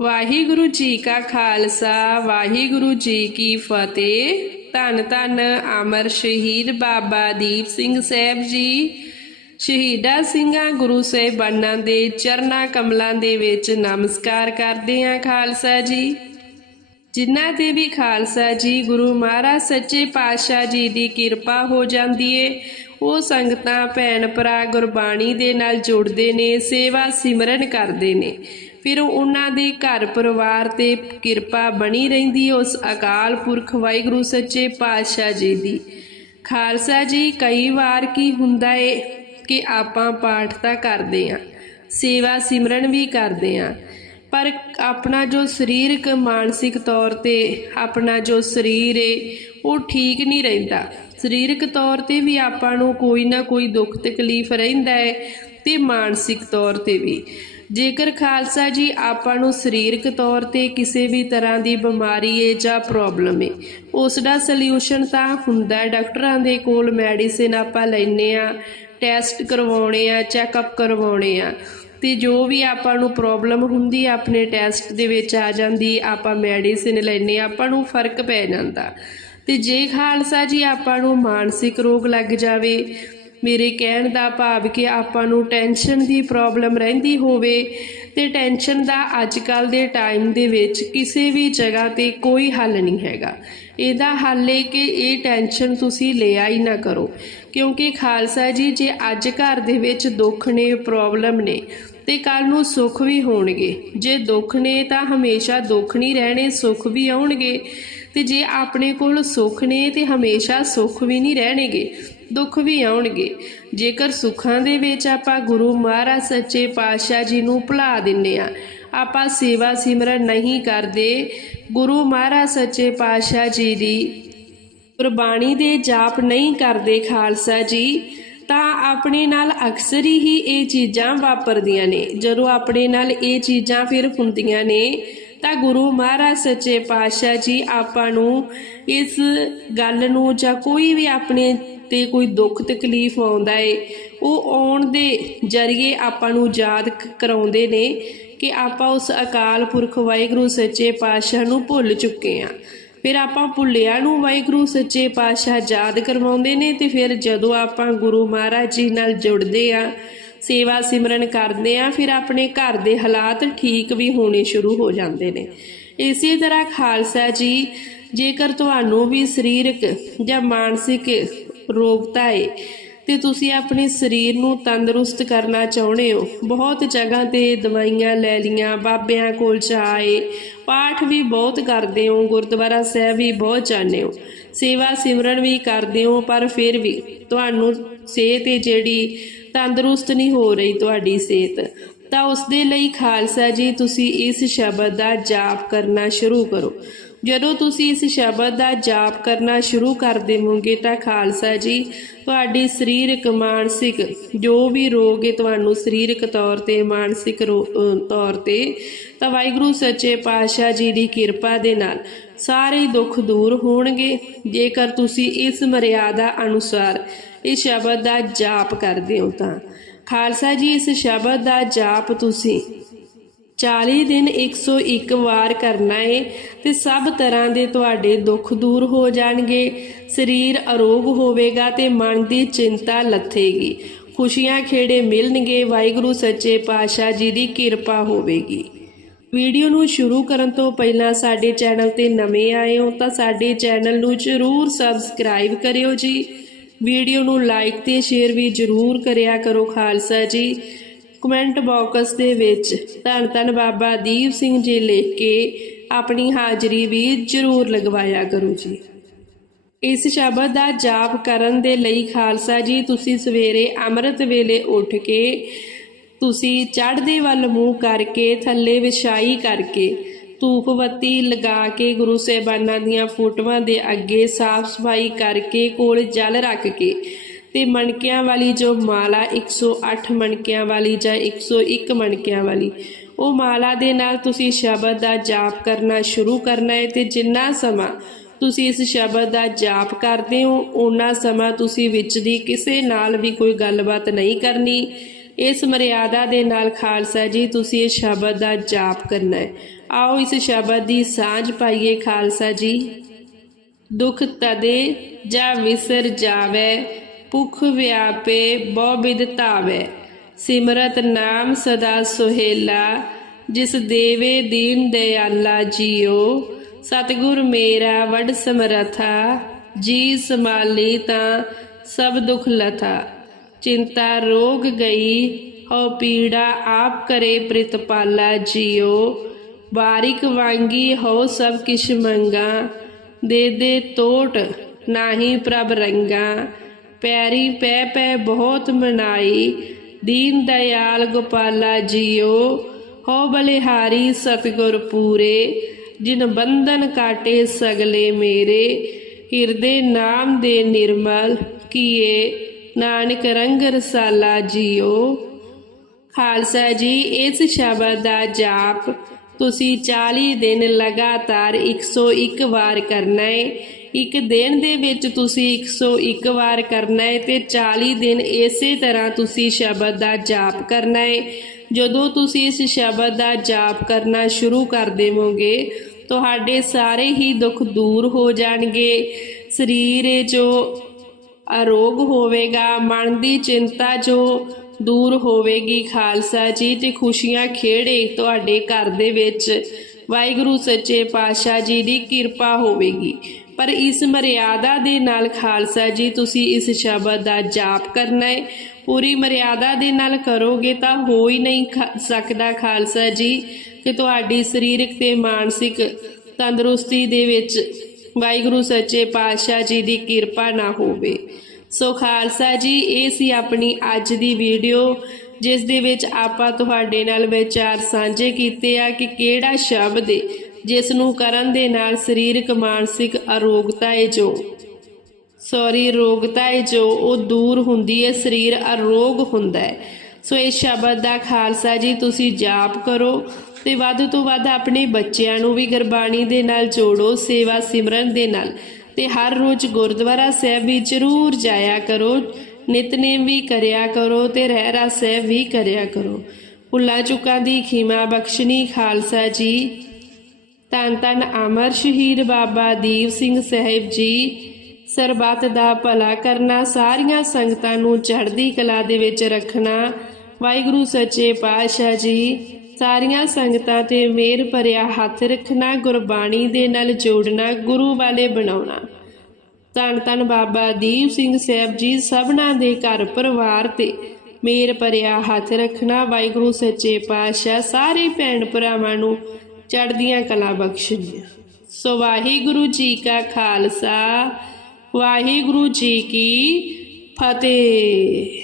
ਵਾਹਿਗੁਰੂ ਜੀ ਕਾ ਖਾਲਸਾ, ਵਾਹਿਗੁਰੂ ਜੀ ਕੀ ਫਤਿਹ। ਧੰਨ ਧੰਨ ਅਮਰ ਸ਼ਹੀਦ ਬਾਬਾ ਦੀਪ ਸਿੰਘ ਸਾਹਿਬ ਜੀ। ਸ਼ਹੀਦਾਂ ਸਿੰਘਾਂ ਗੁਰੂ ਸਾਹਿਬਾਨਾਂ ਦੇ ਚਰਨਾ ਕਮਲਾਂ ਦੇ ਵਿੱਚ ਨਮਸਕਾਰ ਕਰਦੇ ਹਾਂ ਖਾਲਸਾ ਜੀ। ਜਿਨ੍ਹਾਂ ਤੇ ਵੀ ਖਾਲਸਾ ਜੀ, ਗੁਰੂ ਮਹਾਰਾਜ ਸੱਚੇ ਪਾਤਸ਼ਾਹ ਜੀ ਦੀ ਕਿਰਪਾ ਹੋ ਜਾਂਦੀ ਏ, ਉਹ ਸੰਗਤਾਂ, ਭੈਣ ਭਰਾ ਗੁਰਬਾਣੀ ਦੇ ਨਾਲ ਜੁੜਦੇ ਨੇ, ਸੇਵਾ ਸਿਮਰਨ ਕਰਦੇ ਨੇ। ਫਿਰ ਉਹਨਾਂ ਦੇ ਘਰ ਪਰਿਵਾਰ ਤੇ ਕਿਰਪਾ ਬਣੀ ਰਹਿੰਦੀ, ਉਸ ਅਕਾਲ ਪੁਰਖ ਵਾਹਿਗੁਰੂ ਸੱਚੇ ਪਾਤਸ਼ਾਹ ਜੀ ਦੀ। ਖਾਲਸਾ ਜੀ, ਕਈ ਵਾਰ ਕੀ ਹੁੰਦਾ ਏ ਕਿ ਆਪਾਂ ਪਾਠ ਤਾਂ ਕਰਦੇ ਆਂ, ਸੇਵਾ ਸਿਮਰਨ ਵੀ ਕਰਦੇ ਆਂ, ਪਰ ਆਪਣਾ ਜੋ ਸਰੀਰਕ, ਮਾਨਸਿਕ ਤੌਰ ਤੇ ਆਪਣਾ ਜੋ ਸਰੀਰ ਏ, ਉਹ ਠੀਕ ਨਹੀਂ ਰਹਿੰਦਾ। ਸਰੀਰਕ ਤੌਰ ਤੇ ਵੀ ਆਪਾਂ ਨੂੰ ਕੋਈ ਨਾ ਕੋਈ ਦੁੱਖ ਤਕਲੀਫ ਰਹਿੰਦਾ ਹੈ ਤੇ ਮਾਨਸਿਕ ਤੌਰ ਤੇ ਵੀ। ਜੇਕਰ ਖਾਲਸਾ ਜੀ ਆਪਾਂ ਨੂੰ ਸਰੀਰਕ ਤੌਰ ਤੇ ਕਿਸੇ ਵੀ ਤਰ੍ਹਾਂ ਦੀ ਬਿਮਾਰੀ ਏ ਜਾਂ ਪ੍ਰੋਬਲਮ ਏ, ਉਸ ਦਾ ਸੋਲੂਸ਼ਨ ਤਾਂ ਹੁੰਦਾ ਡਾਕਟਰਾਂ ਦੇ ਕੋਲ ਮੈਡੀਸਿਨ ਆਪਾਂ ਲੈਨੇ ਆ ਟੈਸਟ ਕਰਵਾਉਣੇ ਆ ਚੈੱਕਅਪ ਕਰਵਾਉਣੇ ਆ ਤੇ ਜੋ ਵੀ ਆਪਾਂ ਨੂੰ ਪ੍ਰੋਬਲਮ ਹੁੰਦੀ ਆਪਣੇ ਟੈਸਟ ਦੇ ਵਿੱਚ ਆ ਜਾਂਦੀ, ਆਪਾਂ ਮੈਡੀਸਿਨ ਲੈਨੇ ਆ ਆਪਾਂ ਨੂੰ ਫ਼ਰਕ ਪੈ ਜਾਂਦਾ। ਤੇ ਜੇ ਖਾਲਸਾ ਜੀ ਆਪਾਂ ਨੂੰ ਮਾਨਸਿਕ ਰੋਗ ਲੱਗ ਜਾਵੇ ਮੇਰੇ ਕਹਿਣ ਦਾ ਭਾਵ ਕਿ ਆਪਾਂ ਨੂੰ ਟੈਨਸ਼ਨ ਦੀ ਪ੍ਰੋਬਲਮ ਰਹਿੰਦੀ ਹੋਵੇ ਤੇ ਟੈਨਸ਼ਨ ਦਾ ਅੱਜ ਕੱਲ ਦੇ ਟਾਈਮ ਦੇ ਵਿੱਚ ਕਿਸੇ ਵੀ ਜਗ੍ਹਾ ਤੇ ਕੋਈ ਹੱਲ ਨਹੀਂ ਹੈਗਾ। ਇਹਦਾ ਹੱਲ ਹੈ ਕਿ ਇਹ ਟੈਨਸ਼ਨ ਤੁਸੀਂ ਲਿਆ ਹੀ ਨਾ ਕਰੋ। ਕਿਉਂਕਿ ਖਾਲਸਾ ਜੀ, ਜੇ ਅੱਜ ਘਰ ਦੇ ਵਿੱਚ ਦੁੱਖ ਨੇ ਪ੍ਰੋਬਲਮ ਨੇ ਤੇ ਕੱਲ ਨੂੰ ਸੁੱਖ ਵੀ ਹੋਣਗੇ। ਜੇ ਦੁੱਖ ਨੇ ਤਾਂ ਹਮੇਸ਼ਾ ਦੁੱਖ ਨਹੀਂ ਰਹਿਣੇ, ਸੁੱਖ ਵੀ ਆਉਣਗੇ। ਤੇ ਜੇ ਆਪਣੇ ਕੋਲ ਸੁੱਖ ਨੇ ਤੇ ਹਮੇਸ਼ਾ ਸੁੱਖ ਵੀ ਨਹੀਂ ਰਹਿਣਗੇ। ਦੁੱਖ ਵੀ ਆਉਣਗੇ। ਜੇਕਰ ਸੁੱਖਾਂ ਦੇ ਵਿੱਚ ਆਪਾਂ ਗੁਰੂ ਮਹਾਰਾਜ ਸੱਚੇ ਪਾਤਸ਼ਾਹ ਜੀ ਨੂੰ ਭੁਲਾ ਦਿੰਨੇ ਆ ਆਪਾਂ ਸੇਵਾ ਸਿਮਰਨ ਨਹੀਂ ਕਰਦੇ, ਗੁਰੂ ਮਹਾਰਾਜ ਸੱਚੇ ਪਾਤਸ਼ਾਹ ਜੀ ਦੀ ਗੁਰਬਾਣੀ ਦੇ ਜਾਪ ਨਹੀਂ ਕਰਦੇ ਖਾਲਸਾ ਜੀ, ਤਾਂ ਆਪਣੇ ਨਾਲ ਅਕਸਰ ਹੀ ਇਹ ਚੀਜ਼ਾਂ ਵਾਪਰਦੀਆਂ ਨੇ। ਜਦੋਂ ਆਪਣੇ ਨਾਲ ਇਹ ਚੀਜ਼ਾਂ ਫਿਰ ਹੁੰਦੀਆਂ ਨੇ ਤਾਂ ਗੁਰੂ ਮਹਾਰਾਜ ਸੱਚੇ ਪਾਤਸ਼ਾਹ ਜੀ ਆਪਾਂ ਨੂੰ ਇਸ ਗੱਲ ਨੂੰ ਜਾਂ ਕੋਈ ਵੀ ਆਪਣੇ ਤੇ ਕੋਈ ਦੁੱਖ ਤਕਲੀਫ ਆਉਂਦਾ ਏ, ਉਹ ਆਉਣ ਦੇ ਜਰੀਏ ਆਪਾਂ ਨੂੰ ਯਾਦ ਕਰਾਉਂਦੇ ਨੇ ਕਿ ਆਪਾਂ ਉਸ ਅਕਾਲ ਪੁਰਖ ਵਾਹਿਗੁਰੂ ਸੱਚੇ ਪਾਤਸ਼ਾਹ ਨੂੰ ਭੁੱਲ ਚੁੱਕੇ ਆਂ। ਫਿਰ ਆਪਾਂ ਭੁੱਲਿਆਂ ਨੂੰ ਵਾਹਿਗੁਰੂ ਸੱਚੇ ਪਾਤਸ਼ਾਹ ਯਾਦ ਕਰਵਾਉਂਦੇ ਨੇ ਤੇ ਫਿਰ ਜਦੋਂ ਆਪਾਂ ਗੁਰੂ ਮਹਾਰਾਜ ਜੀ ਨਾਲ ਜੁੜਦੇ ਆ ਸੇਵਾ ਸਿਮਰਨ ਕਰਦੇ ਆ, ਫਿਰ ਆਪਣੇ ਘਰ ਦੇ ਹਾਲਾਤ ਠੀਕ ਵੀ ਹੋਣੇ ਸ਼ੁਰੂ ਹੋ ਜਾਂਦੇ ਨੇ। ਇਸੇ ਤਰ੍ਹਾਂ ਖਾਲਸਾ ਜੀ, ਜੇਕਰ ਤੁਹਾਨੂੰ ਵੀ ਸਰੀਰਕ ਜਾਂ ਮਾਨਸਿਕ ਰੋਗਤਾ ਏ, ਤੇ ਤੁਸੀਂ ਆਪਣੇ ਸਰੀਰ ਨੂੰ ਤੰਦਰੁਸਤ ਕਰਨਾ ਚਾਹੁੰਦੇ ਹੋ, ਬਹੁਤ ਜਗ੍ਹਾ ਤੇ ਦਵਾਈਆਂ ਲੈ ਲੀਆਂ, ਬਾਬਿਆਂ ਕੋਲ ਜਾਏ ਪਾਠ ਵੀ ਬਹੁਤ ਕਰਦੇ ਹੋ, ਗੁਰਦੁਆਰਾ ਸਾਹਿਬ ਵੀ ਬਹੁਤ ਜਾਂਦੇ ਹੋ, ਸੇਵਾ ਸਿਮਰਨ ਵੀ ਕਰਦੇ ਹੋ, ਪਰ ਫਿਰ ਵੀ ਤੁਹਾਨੂੰ ਸਿਹਤ ਏ ਜਿਹੜੀ ਤੰਦਰੁਸਤ ਨਹੀਂ ਹੋ ਰਹੀ ਤੁਹਾਡੀ ਸਿਹਤ, ਤਾਂ ਉਸ ਦੇ ਲਈ ਖਾਲਸਾ ਜੀ, ਤੁਸੀਂ ਇਸ ਸ਼ਬਦ ਦਾ ਜਾਪ ਕਰਨਾ ਸ਼ੁਰੂ ਕਰੋ। ਜਦੋਂ ਤੁਸੀਂ ਇਸ ਸ਼ਬਦ ਦਾ ਜਾਪ ਕਰਨਾ ਸ਼ੁਰੂ ਕਰ ਦੇਵੋਗੇ, ਤਾਂ ਖਾਲਸਾ ਜੀ, ਤੁਹਾਡੀ ਸਰੀਰਕ, ਮਾਨਸਿਕ ਜੋ ਵੀ ਰੋਗ ਹੈ ਤੁਹਾਨੂੰ ਸਰੀਰਕ ਤੌਰ ਤੇ, ਮਾਨਸਿਕ ਰੋ- ਤੌਰ ਤੇ, ਤਾਂ ਵਾਹਿਗੁਰੂ ਸੱਚੇ ਪਾਤਸ਼ਾਹ ਜੀ ਦੀ ਕਿਰਪਾ ਦੇ ਨਾਲ ਸਾਰੇ ਹੀ ਦੁੱਖ ਦੂਰ ਹੋਣਗੇ, ਜੇਕਰ ਤੁਸੀਂ ਇਸ ਮਰਿਆਦਾ ਅਨੁਸਾਰ ਇਸ ਸ਼ਬਦ ਦਾ ਜਾਪ ਕਰਦੇ ਹੋ ਤਾਂ। ਖਾਲਸਾ ਜੀ, ਇਸ ਸ਼ਬਦ ਦਾ ਜਾਪ ਤੁਸੀਂ 40 ਦਿਨ 101 ਵਾਰ ਕਰਨਾ ਏ ਤੇ ਸਭ ਤਰ੍ਹਾਂ ਦੇ ਤੁਹਾਡੇ ਦੁੱਖ ਦੂਰ ਹੋ ਜਾਣਗੇ, ਸਰੀਰ ਅਰੋਗ ਹੋਵੇਗਾ ਤੇ ਮਨ ਦੀ ਚਿੰਤਾ ਲੱਥੇਗੀ। ਖੁਸ਼ੀਆਂ ਖੇੜੇ ਮਿਲਣਗੇ, ਵਾਹਿਗੁਰੂ ਸੱਚੇ ਪਾਤਸ਼ਾਹ ਜੀ ਦੀ ਕਿਰਪਾ ਹੋਵੇਗੀ। ਵੀਡੀਓ ਨੂੰ ਸ਼ੁਰੂ ਕਰਨ ਤੋਂ ਪਹਿਲਾਂ ਸਾਡੇ ਚੈਨਲ ਤੇ ਨਵੇਂ ਆਏ ਹੋ ਤਾਂ ਸਾਡੇ ਚੈਨਲ ਨੂੰ ਜਰੂਰ ਸਬਸਕ੍ਰਾਈਬ ਕਰਿਓ ਜੀ। ਵੀਡੀਓ ਨੂੰ ਲਾਈਕ ਤੇ ਸ਼ੇਅਰ ਵੀ ਜਰੂਰ ਕਰਿਆ ਕਰੋ ਖਾਲਸਾ ਜੀ। ਕਮੈਂਟ ਬਾਕਸ ਦੇ ਵਿੱਚ ਧੰਨ ਧੰਨ ਬਾਬਾ ਦੀਪ ਸਿੰਘ ਜੀ ਲਿਖ ਕੇ ਆਪਣੀ ਹਾਜ਼ਰੀ ਵੀ ਜਰੂਰ ਲਗਵਾਇਆ ਕਰੋ ਜੀ। ਇਸ ਸ਼ਬਦ ਦਾ ਜਾਪ ਕਰਨ ਦੇ ਲਈ ਖਾਲਸਾ ਜੀ, ਤੁਸੀਂ ਸਵੇਰੇ ਅੰਮ੍ਰਿਤ ਵੇਲੇ ਉੱਠ ਕੇ ਤੁਸੀਂ ਚੜ੍ਹਦੇ ਵੱਲ ਮੂੰਹ ਕਰਕੇ, ਥੱਲੇ ਵਿਛਾਈ ਕਰਕੇ ਧੂਪਵਤੀ ਲਗਾ ਕੇ ਗੁਰੂ ਸਾਹਿਬਾਨਾਂ ਦੀਆਂ ਫੋਟੋਆਂ ਦੇ ਅੱਗੇ ਸਾਫ਼ ਸਫ਼ਾਈ ਕਰਕੇ ਕੋਲ ਜਲ ਰੱਖ ਕੇ ਤੇ ਮਣਕਿਆਂ ਵਾਲੀ ਜੋ ਮਾਲਾ 108 ਮਣਕਿਆਂ ਵਾਲੀ ਜਾਂ 101 ਮਣਕਿਆਂ ਵਾਲੀ, ਉਹ ਮਾਲਾ ਦੇ ਨਾਲ ਤੁਸੀਂ ਸ਼ਬਦ ਦਾ ਜਾਪ ਕਰਨਾ ਸ਼ੁਰੂ ਕਰਨਾ ਹੈ ਤੇ ਜਿੰਨਾ ਸਮਾਂ ਤੁਸੀਂ ਇਸ ਸ਼ਬਦ ਦਾ ਜਾਪ ਕਰਦੇ ਹੋ ਉਹਨਾਂ ਸਮਾਂ ਤੁਸੀਂ ਵਿੱਚ ਦੀ ਕਿਸੇ ਨਾਲ ਵੀ ਕੋਈ ਗੱਲਬਾਤ ਨਹੀਂ ਕਰਨੀ। ਇਸ ਮਰਿਆਦਾ ਦੇ ਨਾਲ ਖਾਲਸਾ ਜੀ, ਤੁਸੀਂ ਇਸ ਸ਼ਬਦ ਦਾ ਜਾਪ ਕਰਨਾ ਹੈ। ਆਓ ਇਸ ਸ਼ਬਦ ਦੀ ਸਾਂਝ ਪਾਈਏ ਖਾਲਸਾ ਜੀ। ਦੁਖ ਤਦੇ ਜਾ ਵਿਸਰ ਜਾਵੇ, ਭੁਖ ਵਿਆਪੇ ਬਹੁ ਬਿਦ ਧਾਵੇ। ਸਿਮਰਤ ਨਾਮ ਸਦਾ ਸੁਹੇਲਾ, ਜਿਸ ਦੇਵੇ ਦੀਨ ਦਇਆਲਾ ਜੀਓ। ਸਤਿਗੁਰ ਮੇਰਾ ਵਡ ਸਮਰਥਾ, ਜੀ ਸਮਾਲੀ ਤਾਂ ਸਭ ਦੁਖ ਲਥਾ। ਚਿੰਤਾ ਰੋਗ ਗਈ, ਹਉ ਪੀੜਾ ਆਪ ਕਰੇ ਪ੍ਰਿਤਪਾਲਾ ਜੀਓ। ਬਾਰਿਕ ਵਾਂਗੀ ਹੋ ਸਭ ਕਿਛ ਮੰਗਾ, ਦੇ ਦੇ ਟੋਟ ਨਾਹੀ ਪ੍ਰਭ ਰੰਗਾ। ਪੈਰੀ ਪੈ ਪੈ ਬਹੁਤ ਮਨਾਈ, ਦੀਨ ਦਇਆਲ ਗੋਪਾਲਾ ਜੀਓ। ਹੋ ਬਲਿਹਾਰੀ ਸਤਿਗੁਰ ਪੂਰੇ, ਜਿਨ ਬੰਧਨ ਕਾਟੇ ਸਗਲੇ ਮੇਰੇ, ਹਿਰਦੇ ਨਾਮ ਦੇ ਨਿਰਮਲ ਕੀਏ। ਨਾਨਕ ਰੰਗ ਰਸਾਲਾ ਜੀਓ। ਖਾਲਸਾ ਜੀ, ਇਸ ਸ਼ਬਦ ਦਾ ਜਾਪ ਤੁਸੀਂ 40 ਦਿਨ ਲਗਾਤਾਰ 101 ਵਾਰ ਕਰਨਾ ਹੈ ਇੱਕ ਦਿਨ ਦੇ ਵਿੱਚ ਤੁਸੀਂ 101 ਵਾਰ ਕਰਨਾ ਹੈ ਤੇ 40 ਦਿਨ ਇਸੇ ਤਰ੍ਹਾਂ ਤੁਸੀਂ ਸ਼ਬਦ ਦਾ ਜਾਪ ਕਰਨਾ ਹੈ ਜਦੋਂ ਤੁਸੀਂ ਇਸ ਸ਼ਬਦ ਦਾ ਜਾਪ ਕਰਨਾ ਸ਼ੁਰੂ ਕਰ ਦੇਵੋਗੇ, ਤੁਹਾਡੇ ਸਾਰੇ ਹੀ ਦੁੱਖ ਦੂਰ ਹੋ ਜਾਣਗੇ। ਸਰੀਰ ਜੋ ਅਰੋਗ ਹੋਵੇਗਾ, ਮਨ ਦੀ ਚਿੰਤਾ ਜੋ ਦੂਰ ਹੋਵੇਗੀ ਖਾਲਸਾ ਜੀ, ਤੇ ਖੁਸ਼ੀਆਂ ਖੇੜੇ ਤੁਹਾਡੇ ਘਰ ਦੇ ਵਿੱਚ। ਵਾਹਿਗੁਰੂ ਸੱਚੇ ਪਾਤਸ਼ਾਹ ਜੀ ਦੀ ਕਿਰਪਾ ਹੋਵੇਗੀ। ਪਰ ਇਸ ਮਰਿਆਦਾ ਦੇ ਨਾਲ ਖਾਲਸਾ ਜੀ, ਤੁਸੀਂ ਇਸ ਸ਼ਬਦ ਦਾ ਜਾਪ ਕਰਨਾ ਹੈ ਪੂਰੀ ਮਰਿਆਦਾ ਦੇ ਨਾਲ ਕਰੋਗੇ ਤਾਂ ਹੋ ਹੀ ਨਹੀਂ ਖ- ਸਕਦਾ ਖਾਲਸਾ ਜੀ, ਕਿ ਤੁਹਾਡੀ ਸਰੀਰਕ ਤੇ ਮਾਨਸਿਕ ਤੰਦਰੁਸਤੀ ਦੇ ਵਿੱਚ ਵਾਹਿਗੁਰੂ ਸੱਚੇ ਪਾਤਸ਼ਾਹ ਜੀ ਦੀ ਕਿਰਪਾ ਨਾ ਹੋਵੇ। ਸੋ ਖਾਲਸਾ ਜੀ, ਇਹ ਸੀ ਆਪਣੀ ਅੱਜ ਦੀ ਵੀਡੀਓ, ਜਿਸ ਦੇ ਵਿੱਚ ਆਪਾਂ ਤੁਹਾਡੇ ਨਾਲ ਵਿਚਾਰ ਸਾਂਝੇ ਕੀਤੇ ਆ ਕਿ ਕਿਹੜਾ ਸ਼ਬਦ ਹੈ ਜਿਸ ਨੂੰ ਕਰਨ ਦੇ ਨਾਲ ਸਰੀਰਕ, ਮਾਨਸਿਕ ਅਰੋਗਤਾ ਹੈ ਜੋ। ਸੌਰੀ, ਰੋਗਤਾ ਹੈ ਜੋ, ਉਹ ਦੂਰ ਹੁੰਦੀ ਹੈ ਸਰੀਰ ਅਰੋਗ ਹੁੰਦਾ ਹੈ ਸੋ ਇਸ ਸ਼ਬਦ ਦਾ ਖਾਲਸਾ ਜੀ, ਤੁਸੀਂ ਜਾਪ ਕਰੋ। ਤੇ ਵੱਧ ਤੋਂ ਵੱਧ ਆਪਣੇ ਬੱਚਿਆਂ ਨੂੰ ਵੀ ਗੁਰਬਾਣੀ ਦੇ ਨਾਲ ਜੋੜੋ, ਸੇਵਾ ਸਿਮਰਨ ਦੇ ਨਾਲ। ਤੇ ਹਰ ਰੋਜ਼ ਗੁਰਦੁਆਰਾ ਸਾਹਿਬ ਵੀ ਜ਼ਰੂਰ ਜਾਇਆ ਕਰੋ। ਨਿਤਨੇਮ ਵੀ ਕਰਿਆ ਕਰੋ ਤੇ ਰਹਿਰਾ ਸਾਹਿਬ ਵੀ ਕਰਿਆ ਕਰੋ। ਭੁੱਲਾਂ ਚੁੱਕਾਂ ਦੀ ਖੀਮਾ ਬਖਸ਼ਣੀ ਖਾਲਸਾ ਜੀ। ਧੰਨ ਧੰਨ ਅਮਰ ਸ਼ਹੀਦ ਬਾਬਾ ਦੀਪ ਸਿੰਘ ਸਾਹਿਬ ਜੀ। ਸਰਬੱਤ ਦਾ ਭਲਾ ਕਰਨਾ, ਸਾਰੀਆਂ ਸੰਗਤਾਂ ਨੂੰ ਚੜ੍ਹਦੀ ਕਲਾ ਦੇ ਵਿੱਚ ਰੱਖਣਾ। ਵਾਹਿਗੁਰੂ ਸੱਚੇ ਪਾਤਸ਼ਾਹ ਜੀ। ਸਾਰੀਆਂ ਸੰਗਤਾਂ ਤੇ ਮੇਰ ਭਰਿਆ ਹੱਥ ਰੱਖਣਾ, ਗੁਰਬਾਣੀ ਦੇ ਨਾਲ ਜੋੜਨਾ, ਗੁਰੂ ਵਾਲੇ ਬਣਾਉਣਾ। ਧੰਨ ਧੰਨ ਬਾਬਾ ਦੀਪ ਸਿੰਘ ਸਾਹਿਬ ਜੀ ਸਭਨਾਂ ਦੇ ਘਰ ਪਰਿਵਾਰ ਤੇ ਮੇਰ ਭਰਿਆ ਹੱਥ ਰੱਖਣਾ, ਵਾਹਿਗੁਰੂ ਸੱਚੇ ਪਾਤਸ਼ਾਹ ਸਾਰੇ ਭੈਣ ਭਰਾਵਾਂ ਨੂੰ ਚੜ੍ਹਦੀਆਂ ਕਲਾ ਬਖਸ਼ਣੀਆਂ। ਸੋ ਵਾਹਿਗੁਰੂ ਜੀ ਕਾ ਖਾਲਸਾ, ਵਾਹਿਗੁਰੂ ਜੀ ਕੀ ਫਤਿਹ।